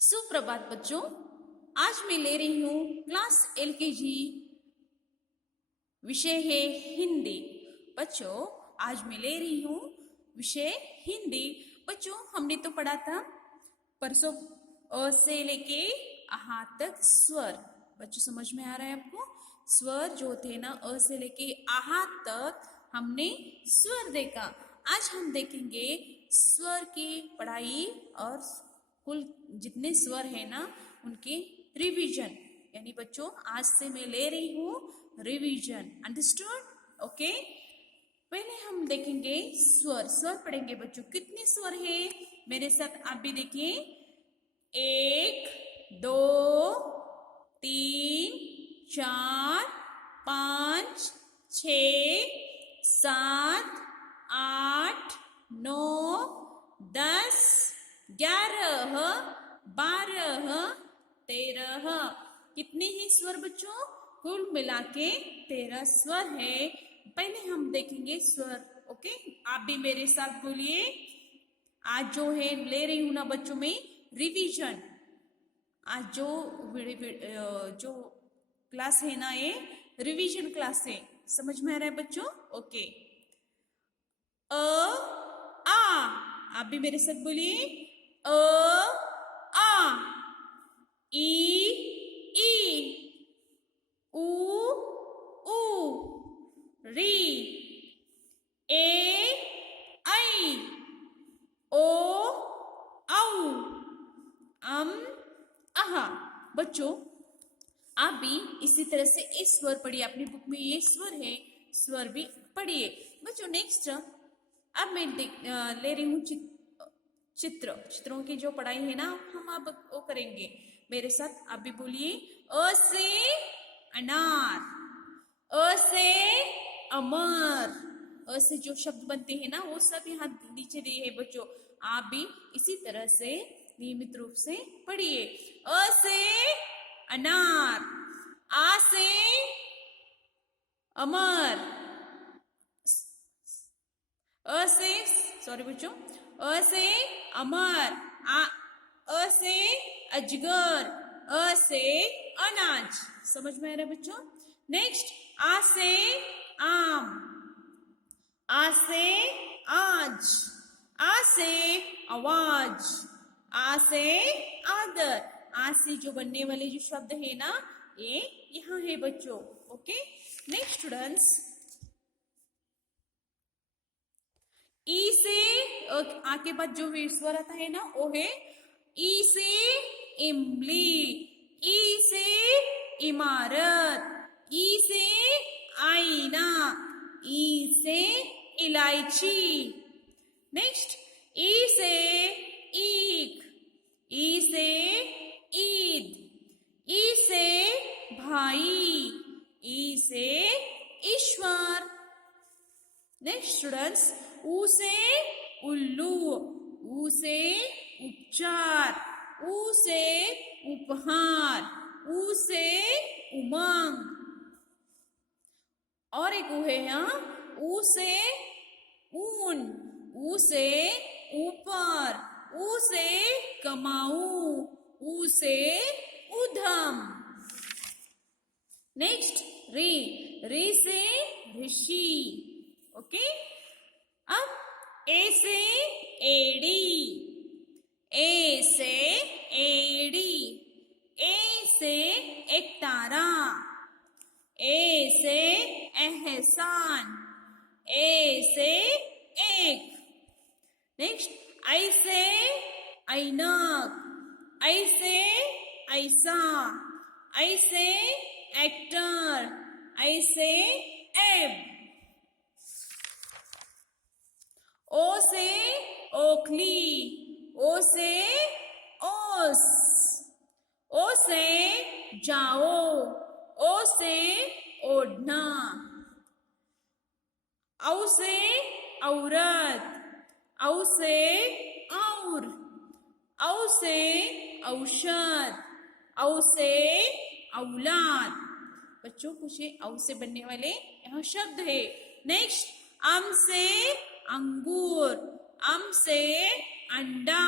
सुप्रभात बच्चों। आज मैं ले रही हूँ क्लास एलकेजी। विषय है हिंदी। बच्चों आज मैं ले रही हूँ विषय हिंदी। बच्चों हमने तो पढ़ा था परसों अ से लेके आहा तक स्वर। बच्चों समझ में आ रहा है आपको? स्वर जो थे ना अ से लेके आहा तक हमने स्वर देखा। आज हम देखेंगे स्वर की पढ़ाई और कुल जितने स्वर है ना उनके रिवीजन। यानी बच्चों आज से मैं ले रही हूँ रिवीजन। अंडरस्टूड? ओके। पहले हम देखेंगे स्वर। स्वर पढ़ेंगे बच्चों। कितने स्वर है मेरे साथ आप भी देखिए। 1 2 3 4 5 6 7 8 9 10 11 12 13। कितने ही स्वर बच्चों? कुल मिला के 13 स्वर है। पहले हम देखेंगे स्वर। ओके, आप भी मेरे साथ बोलिए। आज जो है ले रही हूं ना बच्चों में रिवीजन। आज जो क्लास है ना ये रिवीजन क्लास है। समझ में आ रहा है बच्चों? ओके। अ आ, आप भी मेरे साथ बोलिए। अ आ, ई ई, उ ऊ, री, ए आई, ओ औ, अम आहा। बच्चों आप भी इसी तरह से इस स्वर पढ़िए। अपनी बुक में ये स्वर है, स्वर भी पढ़िए बच्चों। नेक्स्ट अब मैं ले रही हूँ चित्रों की जो पढ़ाई है ना हम अब वो करेंगे। मेरे साथ आप भी बोलिए। अ से अनार, अ से अमर। अ से जो शब्द बनते हैं ना वो सब यहाँ नीचे दिए हैं बच्चों। आप भी इसी तरह से नियमित रूप से पढ़िए। अ से अनार, आ से अमर, अ से सॉरी बच्चों, अ से अमर, अ से अजगर, अ से अनाज। समझ में आ रहा है बच्चों? नेक्स्ट आ से आम, आ से आज, आ से आवाज, आ से आदर। आ से जो बनने वाले जो शब्द है ना ये यहाँ है बच्चों। ओके। नेक्स्ट स्टूडेंट्स, ई से आ के बाद जो स्वर आता है ना वो है ई से इमली, ई से इमारत, ई से आईना, ई से इलायची। नेक्स्ट ई से ईख, ई से ईद, ई से भाई, ई से ईश्वर। नेक्स्ट स्टूडेंट्स, ऊ से उल्लू, ऊ से उपचार, ऊ से उपहार, ऊ से उमंग। और एक ऊ है यहाँ, ऊ से ऊन, ऊ से ऊपर, ऊ से कमाऊ, ऊ से उधम। नेक्स्ट री, री से ऋषि। ओके। अब ए से एड़ी, ए से एड़ी, ए से एक तारा, ए से एहसान, ए से एक। नेक्स्ट आई से ऐनक, आई से ऐसा, आई से एक्टर, आई से एब। ओ से ओखली, ओ से ओस, ओ से जाओ, ओ से ओढ़ना, औ से औरत, औ से और, औ से औषध, औ से औलाद। बच्चों कुछ औ से बनने वाले यहाँ शब्द है। नेक्स्ट अम से अंगूर, अम से अंडा,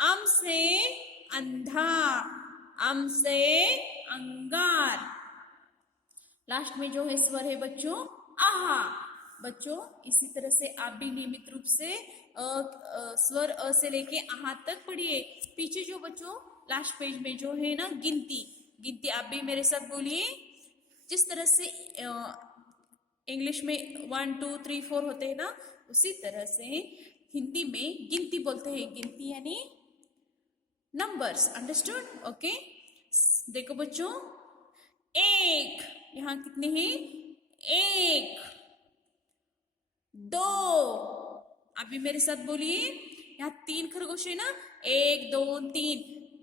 अम से अंधा, अम से अंगार। लास्ट में जो है स्वर है बच्चों आहा। बच्चों इसी तरह से आप भी नियमित रूप से स्वर अ से लेके आहा तक पढ़िए। पीछे जो बच्चों लास्ट पेज में जो है ना गिनती, गिनती आप भी मेरे साथ बोलिए। जिस तरह से इंग्लिश में 1 2 3 4 होते हैं ना, उसी तरह से हिंदी में गिनती बोलते हैं। गिनती यानी नंबर्स। अंडरस्टूड? ओके। देखो बच्चों, एक, यहाँ कितने हैं? एक, दो, अभी मेरे साथ बोलिए। यहाँ 3 खरगोश है ना, 1 2 3,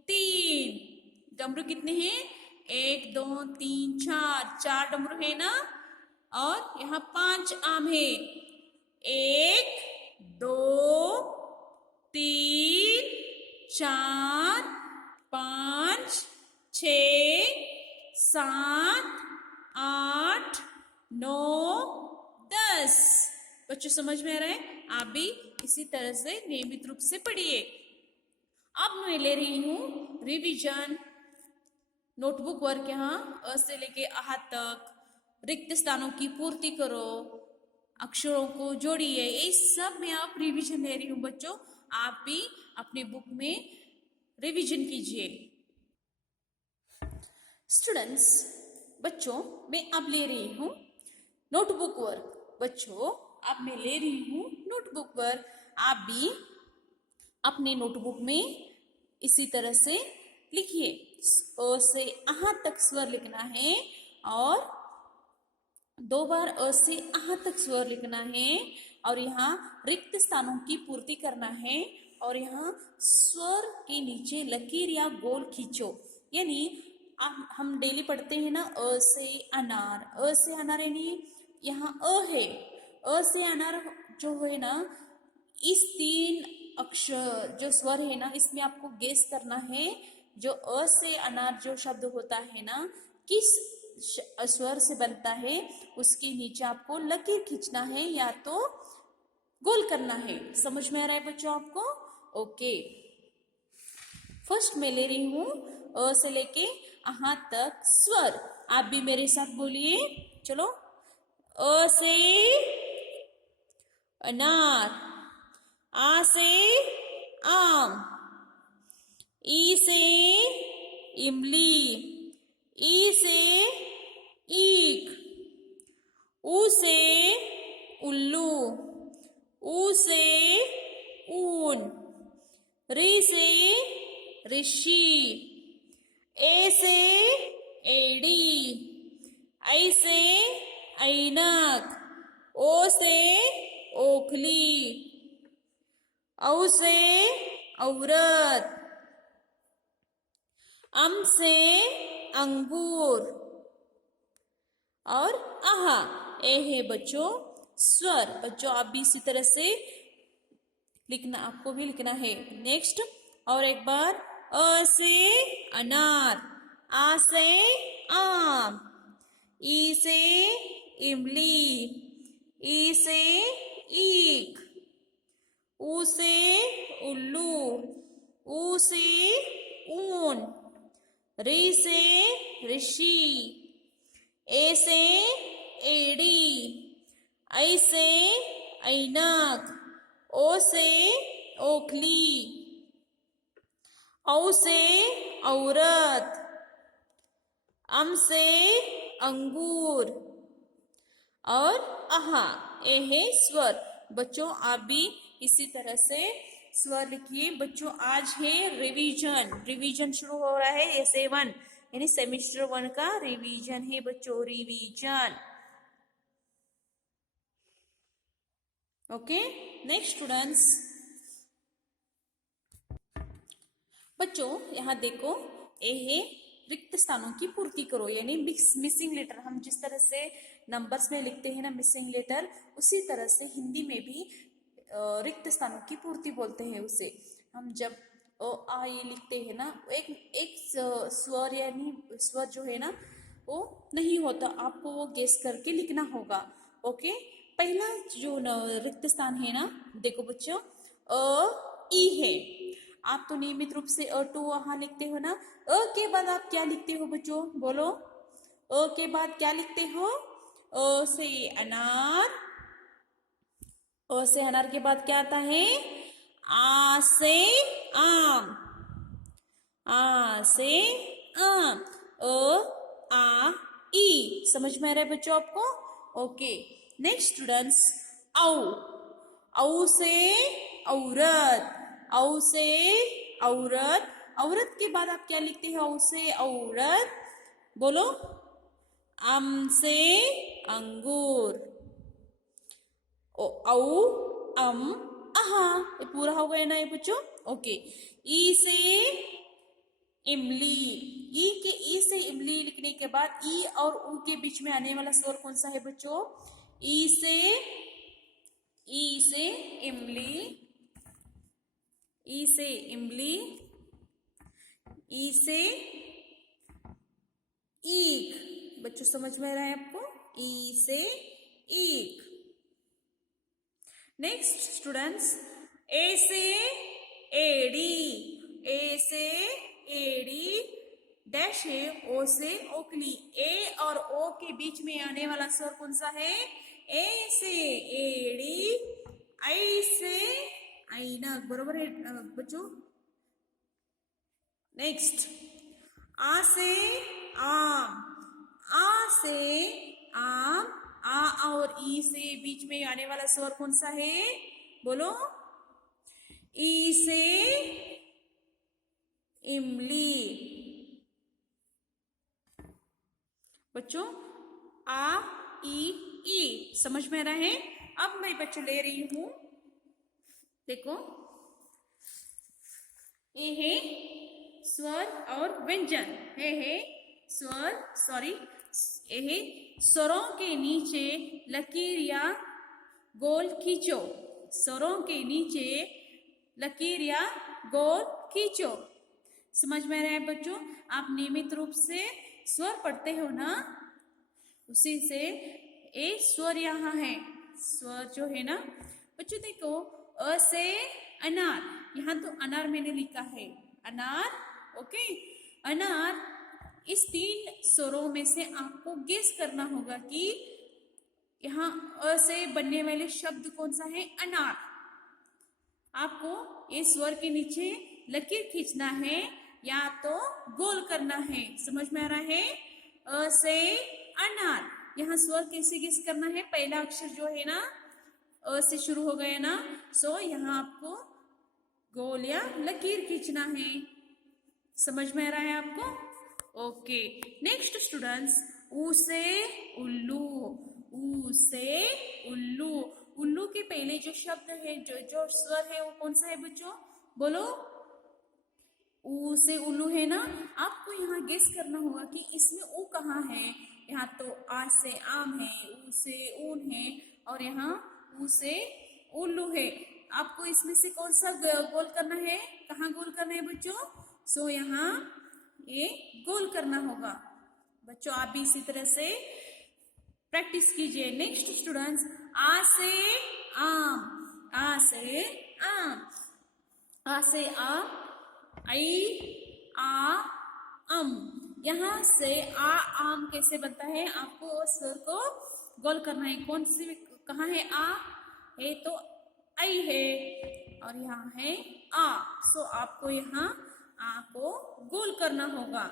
3। डमरू कितने हैं? 1 2 3 4, 4 डमरू है ना। और यहाँ 5 आम है। 1 2 3 4 5 6 7 8 9 10। बच्चों समझ में आ रहा है? आप भी इसी तरह से नियमित रूप से पढ़िए। अब मैं ले रही हूं रिवीजन। नोटबुक वर्क यहाँ अ से लेके आहा तक, रिक्त स्थानों की पूर्ति करो, अक्षरों को जोड़िए, ये सब में आप रिवीजन ले रही हूँ बच्चों। आप भी अपने बुक में रिवीजन कीजिए। स्टूडेंट्स, बच्चों मैं अब ले रही हूँ नोटबुक वर्क। बच्चों अब मैं ले रही हूँ नोटबुक वर्क। आप भी अपने नोटबुक में इसी तरह से लिखिए। अ से आहा तक स्वर लिखना है और 2 बार अ से आहा तक स्वर लिखना है और यहाँ रिक्त स्थानों की पूर्ति करना है और यहाँ स्वर के नीचे लकीर या गोल खींचो। यानी हम डेली पढ़ते हैं ना अ से अनार, अ से अनार यानी यहाँ अ है। अ से अनार जो है ना, इस 3 अक्षर जो स्वर है ना, इसमें आपको गेस करना है जो अ से अनार जो शब्द होता है ना, किस स्वर से बनता है, उसके नीचे आपको लकीर खींचना है या तो गोल करना है। समझ में आ रहा है बच्चों आपको? ओके। फर्स्ट मैं ले रही हूं अ से लेके आहा तक स्वर। आप भी मेरे साथ बोलिए। चलो, अ से अनार, आ से आम, ई से इमली, ई से ईख, ऊ से उल्लू, ऊ से ऊन, री से ऋषि, ए से एड़ी, आई से ऐनक, ओ से ओखली, औ से औरत, अम से अंगूर और आहा। ए है बच्चों स्वर। बच्चों आप भी इसी तरह से लिखना, आपको भी लिखना है। नेक्स्ट और एक बार, अ से अनार, आ से आम, ई से इमली, ई से ईख, ऊ से उल्लू, ऊ से ऊन, री से ऋषि, ए से एड़ी, ऐ से ऐनक, ओ से ओखली, औ से औरत, अम से अंगूर और आहा। ए है स्वर। बच्चों आप भी इसी तरह से स्वर लिखिए। बच्चों आज है रिवीजन। रिवीजन शुरू हो रहा है, ये 7 यानी सेमेस्टर 1 का रिवीजन है बच्चों। रिवीजन। ओके। नेक्स्ट स्टूडेंट्स, बच्चों यहाँ देखो, ए है रिक्त स्थानों की पूर्ति करो, यानी मिसिंग लेटर। हम जिस तरह से नंबर्स में लिखते हैं ना मिसिंग लेटर, उसी तरह से हिंदी में भी रिक्त स्थानों की पूर्ति बोलते हैं उसे। हम जब ओ आ ये लिखते हैं ना, एक एक स्वर यानी स्वर जो है ना वो नहीं होता, आपको वो गेस करके लिखना होगा। ओके। पहला जो रिक्त स्थान है ना, देखो बच्चों, अ ई है। आप तो नियमित रूप से अ टू वहां लिखते हो ना। अ के बाद आप क्या लिखते हो बच्चों, बोलो। अ के बाद क्या लिखते हो? अ से अनार। अ से अनार के बाद क्या आता है? आ से आम। आ से आम। अ आ ई। समझ में आ रहा है बच्चों आपको? ओके। नेक्स्ट स्टूडेंट्स, औ। औ से औरत। औ से औरत। औरत के बाद आप क्या लिखते हो? औ से औरत, बोलो। अम से अंगूर। औ अम अहा। ये पूरा हो गया ना ये बच्चों? ओके। ई से इमली। ई से इमली लिखने के बाद ई और ऊ के बीच में आने वाला स्वर कौन सा है बच्चों? ई से इमली। ई से इमली। ई से ईख। बच्चों समझ में आ रहा है आपको? ई से ईख। नेक्स्ट स्टूडेंट्स, ए से एड़ी। ए से एड़ी डैश है। ओ से ओकली। ए और ओ के बीच में आने वाला स्वर कौन सा है? ए से एड़ी। आई से ऐनक। बरोबर है बच्चों? नेक्स्ट, आ से आम। आ से आम। आ और ई से बीच में आने वाला स्वर कौन सा है? बोलो। ई से इमली। बच्चों आ ई ई समझ में आ रहा है? अब मैं बच्चों ले रही हूं, देखो ये है स्वर और व्यंजन। है स्वर, सॉरी, ये है स्वरों के नीचे लकीर या गोल खींचो। स्वरों के नीचे लकीर या गोल खींचो। समझ में आ रहा है बच्चों? आप नियमित रूप से स्वर पढ़ते हो ना, उसी से एक स्वर यहाँ है। स्वर जो है ना बच्चों, देखो अ से अनार। यहाँ तो अनार मैंने लिखा है, अनार। ओके, अनार। इस 3 स्वरों में से आपको गेस करना होगा कि यहाँ अ से बनने वाले शब्द कौन सा है? अनार। आपको इस स्वर के नीचे लकीर खींचना है या तो गोल करना है। समझ में आ रहा है? अ से अनार। यहाँ स्वर कैसे गेस करना है? पहला अक्षर जो है ना अ से शुरू हो गया ना, सो यहाँ आपको गोल या लकीर खींचना है। समझ में आ रहा है आपको? ओके। नेक्स्ट स्टूडेंट्स, ऊ से उल्लू। ऊ से उल्लू। उल्लू के पहले जो शब्द है, जो स्वर है, वो कौन सा है बच्चों? बोलो। ऊ से उल्लू है ना। आपको यहाँ गेस करना होगा कि इसमें ऊ कहाँ है। यहाँ तो आ से आम है, ऊ से ऊन है, और यहाँ ऊ से उल्लू है। आपको इसमें से कौन सा गोल करना है? कहाँ गोल करना है बच्चों? सो यहाँ ये गोल करना होगा। बच्चों आप भी इसी तरह से प्रैक्टिस कीजिए। नेक्स्ट स्टूडेंट्स, आ से आम। आ से आम। आ से आम। आई आ अम। यहाँ से आ आम कैसे बनता है? आपको स्वर को गोल करना है। कौन सी, कहाँ है आ? है तो आई है, और यहाँ है आ। सो आपको यहाँ आ को गोल करना होगा।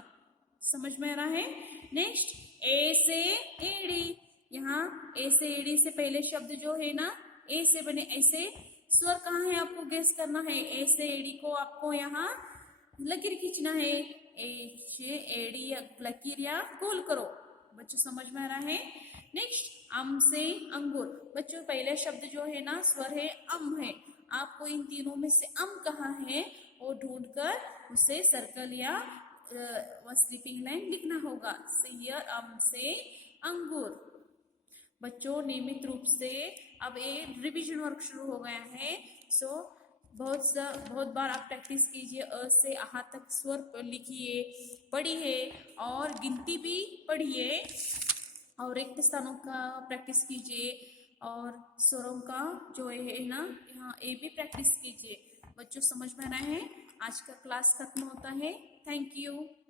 समझ में आ रहा है? नेक्स्ट, ए से एड़ी। यहाँ ए से एड़ी से पहले शब्द जो है ना, ए से बने ऐसे स्वर कहाँ है? आपको गेस करना है। ए से एड़ी को आपको यहाँ लकीर खींचना है। ए से एड़ी या लकीर या गोल करो। बच्चों समझ में आ रहा है? नेक्स्ट, अम से अंगूर। बच्चों पहले शब्द जो है ना स्वर है अम है। आपको इन तीनों में से अम कहाँ है वो ढूंढकर उसे सर्कल या स्लीपिंग लाइन लिखना होगा। हियर अम से अंगूर। बच्चों नियमित रूप से अब ये रिवीजन वर्क शुरू हो गया है। सो बहुत बार आप प्रैक्टिस कीजिए। अ से आहा तक स्वर लिखिए, पढ़िए, और गिनती भी पढ़िए, और रिक्त स्थानों का प्रैक्टिस कीजिए, और स्वरों का जो है ना यहाँ ये भी प्रैक्टिस कीजिए। बच्चों समझ में आ रहा है? आज का क्लास खत्म होता है। Thank you.